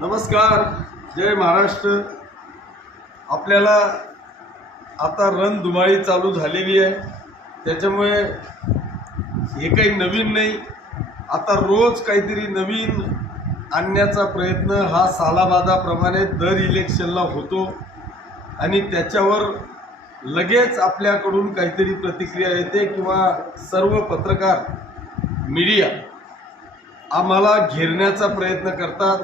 नमस्कार, जय महाराष्ट्र। आपल्याला आता रणधुमाळी चालू झालेली आहे, त्याच्यामुळे हे काही नवीन नाही। आता रोज काहीतरी नवीन आणण्याचा प्रयत्न हा सालाबादाप्रमाणे दर इलेक्शनला होतो आणि त्याच्यावर लगेच आपल्याकडून काहीतरी प्रतिक्रिया येते किंवा सर्व पत्रकार मीडिया आम्हाला घेरण्याचा प्रयत्न करतात।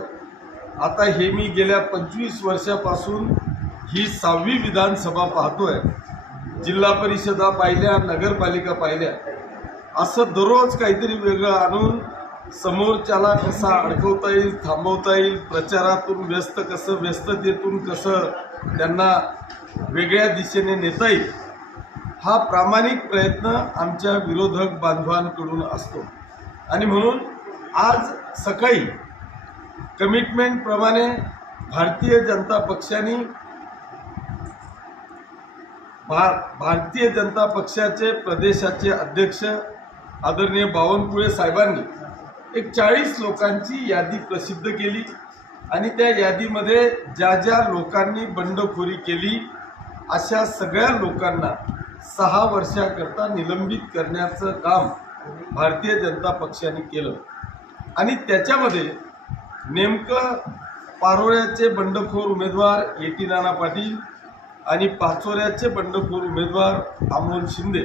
आता हे मी गेल्या 25 वर्षापासून ही 6वी विधानसभा पाहतोय, जिल्हा परिषदा पाहिल्या, नगरपालिका पाहिल्या। असं दररोज काहीतरी वेगळं आणून समोरच्याला कसा अडकवता येईल, थांबवता येईल, प्रचारातून व्यस्ततेतून कसं त्यांना वेगळ्या दिशेने नेता येईल, हा प्रामाणिक प्रयत्न आमच्या विरोधक बांधवांकडून असतो। आणि म्हणून आज सकाळी कमिटमेंट प्रमाणे भारतीय जनता पक्षाचे प्रदेशाचे अध्यक्ष आदरणीय बावनकुळे साहेबांनी एक 40 लोकांची यादी प्रसिद्ध केली आणि त्या यादीमध्ये ज्या ज्या लोकांनी बंडखोरी केली अशा सगळ्या लोकांना 6 वर्षाकरता निलंबित करण्याचं काम भारतीय जनता पक्षाने केलं। आणि त्याच्यामध्ये नेमकं पारोळ्याचे बंडखोर उमेदवार एटी नाना पाटील आणि पाचोऱ्याचे बंडखोर उमेदवार अमोल शिंदे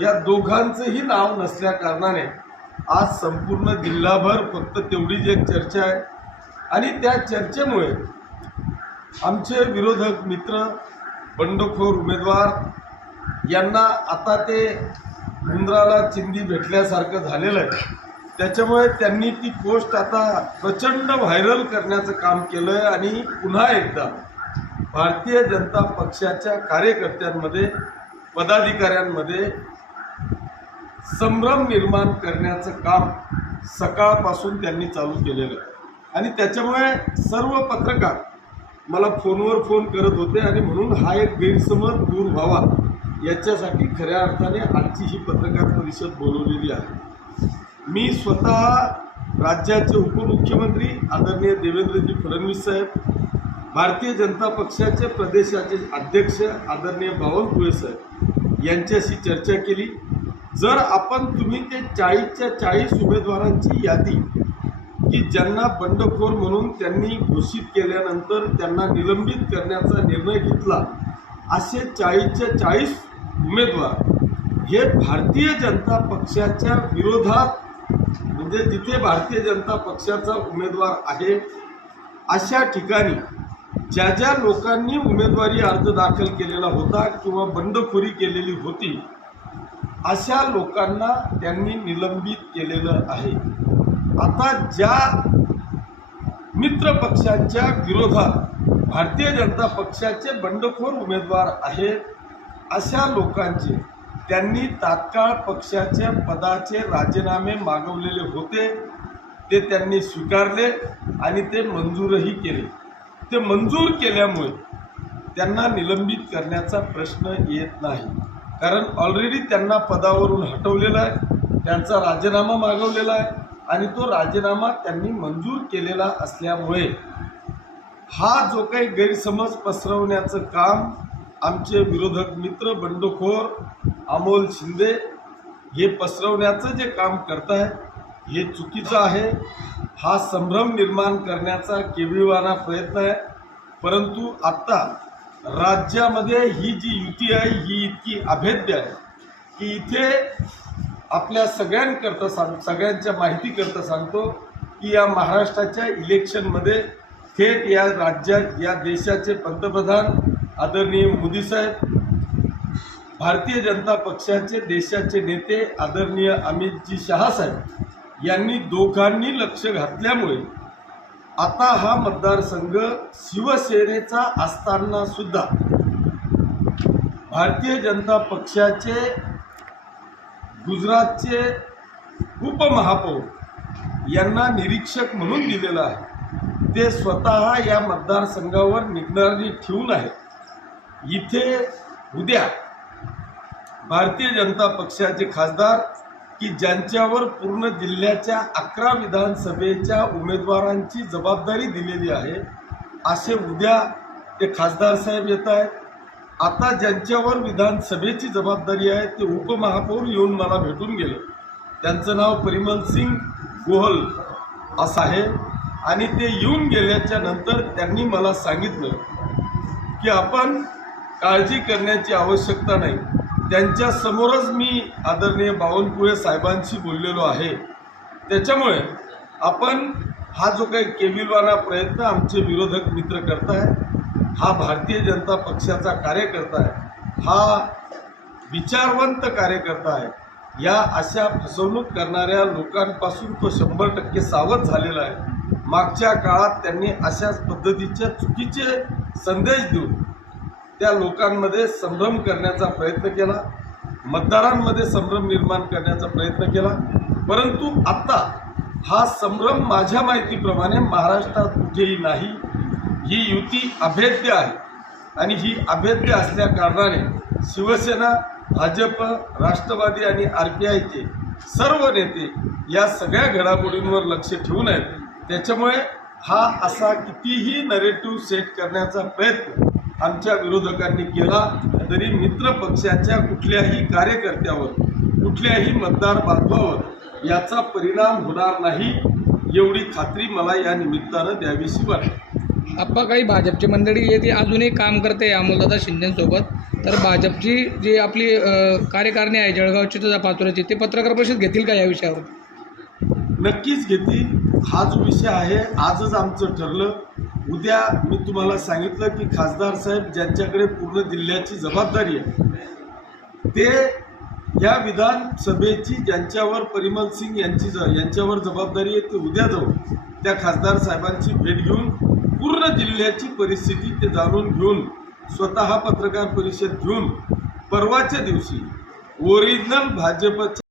या दोघांचंही नाव नसल्या कारणाने आज संपूर्ण जिल्हाभर फक्त तेवढीच एक चर्चा आहे। आणि त्या चर्चेमुळे आमचे विरोधक मित्र बंडखोर उमेदवार यांना आता ते उंदराला चिंदी भेटल्यासारखं झालेलं आहे। त्याच्यामुळे त्यांनी ती पोस्ट आता प्रचंड व्हायरल करण्याचं काम केलं आहे आणि पुन्हा एकदा भारतीय जनता पक्षाच्या कार्यकर्त्यांमध्ये, पदाधिकाऱ्यांमध्ये संभ्रम निर्माण करण्याचं काम सकाळपासून त्यांनी चालू केलेलं आहे। आणि त्याच्यामुळे सर्व पत्रकार मला फोनवर फोन करत होते आणि म्हणून हा एक गैरसमज दूर व्हावा याच्यासाठी खऱ्या अर्थाने आजची ही पत्रकार परिषद बोलवलेली आहे। मी स्वतः राज्याचे उपमुख्यमंत्री आदरणीय देवेंद्रजी फडणवीस साहेब, भारतीय जनता पक्षाचे प्रदेशाचे अध्यक्ष आदरणीय बावनकुळे साहेब यांच्याशी चर्चा केली। जर तुम्ही ते 40च्या 40 उमेदवारांची यादी की ज्यांना बंडखोर म्हणून त्यांनी घोषित केल्यानंतर त्यांना निलंबित करण्याचा निर्णय घेतला, असे 40च्या 40 उमेदवार हे भारतीय जनता पक्षाच्या विरोधात, म्हणजे जिथे भारतीय जनता पक्षाचा उमेदवार आहे अशा ठिकाणी ज्या ज्या लोकांनी उमेदवारी अर्ज दाखल केलेला होता किंवा बंडखोरी केलेली होती अशा लोकांना त्यांनी निलंबित केलेलं आहे। आता ज्या मित्र पक्षांच्या विरोधात भारतीय जनता पक्षाचे बंडखोर उमेदवार आहेत अशा लोकांचे त्यांनी तात्काळ पक्षाच्या पदाचे राजीनामे मागवलेले होते, ते त्यांनी स्वीकारले आणि ते मंजूरही केले। ते मंजूर केल्यामुळे त्यांना निलंबित करण्याचा प्रश्न येत नाही, कारण ऑलरेडी त्यांना पदावरून हटवलेलं आहे, त्यांचा राजीनामा मागवलेला आहे आणि तो राजीनामा त्यांनी मंजूर केलेला असल्यामुळे हा जो काही गैरसमज पसरवण्याचं काम आमचे विरोधक मित्र बंडखोर अमोल शिंदे हे पसरवण्याचं जे काम करतायत हे चुकीचं आहे। हा संभ्रम निर्माण करण्याचा केविलवाणा प्रयत्न आहे। परंतु आत्ता राज्यामध्ये ही जी युती आहे ही इतकी अभेद्य आहे की इथे आपल्या सगळ्यांच्या माहितीकरता सांगतो की या महाराष्ट्राच्या इलेक्शनमध्ये थेट या राज्यात, या देशाचे पंतप्रधान आदरणीय मोदी साहेब, भारतीय जनता पक्षाचे देशाचे नेते आदरणीय अमितजी शहा साहेब यांनी दोघांनी लक्ष घातल्यामुळे आता हा मतदारसंघ शिवसेनेचा असताना सुद्धा भारतीय जनता पक्षाचे गुजरातचे उपमहापौर यांना निरीक्षक म्हणून दिलेलं आहे। ते स्वतः या मतदारसंघावर निगराणी ठेवून आहेत। इथे उद्या भारतीय जनता पक्षाचे खासदार की ज्यांच्यावर पूर्ण जिल्ह्याच्या 11 विधानसभेच्या उमेदवारांची जबाबदारी दिलेली आहे, असे उद्या ते खासदार साहेब येत आहेत. आता ज्यांच्यावर विधानसभेची जबाबदारी आहे ते उपमहापौर येऊन मला भेटून गेले. त्यांचं नाव परिमल सिंग गोहल असं आहे. आणि ते येऊन गेल्याच्या नंतर त्यांनी मला सांगितलं की आपण काळजी करण्याची आवश्यकता नाही. त्यांच्या समोरच मी आदरणीय बावनकुळे साहेबांशी बोललेलो आहे. त्याच्यामुळे आपण हा जो काही केविलवाना प्रयत्न आमचे विरोधक मित्र करताय, हा भारतीय जनता पक्षाचा कार्यकर्ता आहे, हा विचारवंत कार्यकर्ता आहे. या अशा फसवणूक करणाऱ्या लोकांपासून तो 100% सावध झालेला आहे. मागच्या काळात त्यांनी अशाच पद्धतीचे चुकीचे संदेश देऊन त्या लोकांमध्ये संभ्रम करण्याचा प्रयत्न केला, मतदारांमध्ये संभ्रम निर्माण करण्याचा प्रयत्न केला. परंतु आता हा संभ्रम माझ्या माहितीप्रमाणे महाराष्ट्रात कुठेही नाही. ही युती अभेद्य आहे आणि ही अभेद्य असल्या कारणाने शिवसेना, भाजप, राष्ट्रवादी आणि RPIचे सर्व नेते या सगळ्या घडामोडींवर लक्ष ठेवून आहेत. त्याच्यामुळे हा असा कितीही नरेटिव्ह सेट करण्याचा प्रयत्न आमच्या विरोधकांनी केला तरी मित्र पक्षाच्या कुठल्याही कार्यकर्त्यावर, कुठल्याही मतदार बांधवावर याचा परिणाम होणार नाही, एवढी खात्री मला या निमित्तानं द्यावीशी वाटते. आप्पा, काही भाजपची मंडळी आहे ती अजूनही काम करते अमोलदादा शिंदेसोबत, तर भाजपची जी आपली कार्यकारिणी आहे जळगावची तुझा पाचोऱ्याची, ते पत्रकार परिषद घेतील का या विषयावर? नक्कीच घेतील. हा जो विषय आहे आजच आमचं ठरलं. उद्या मी तुम्हाला सांगितलं की खासदार साहेब ज्यांच्याकडे पूर्ण जिल्ह्याची जबाबदारी आहे ते या विधानसभेची ज्यांच्यावर परिमल सिंग यांच्यावर जबाबदारी आहे ते उद्या जाऊन त्या खासदार साहेबांची भेट घेऊन पूर्ण जिल्ह्याची परिस्थिती ते जाणून घेऊन स्वतः पत्रकार परिषद घेऊन परवाच्या दिवशी ओरिजिनल भाजपच्या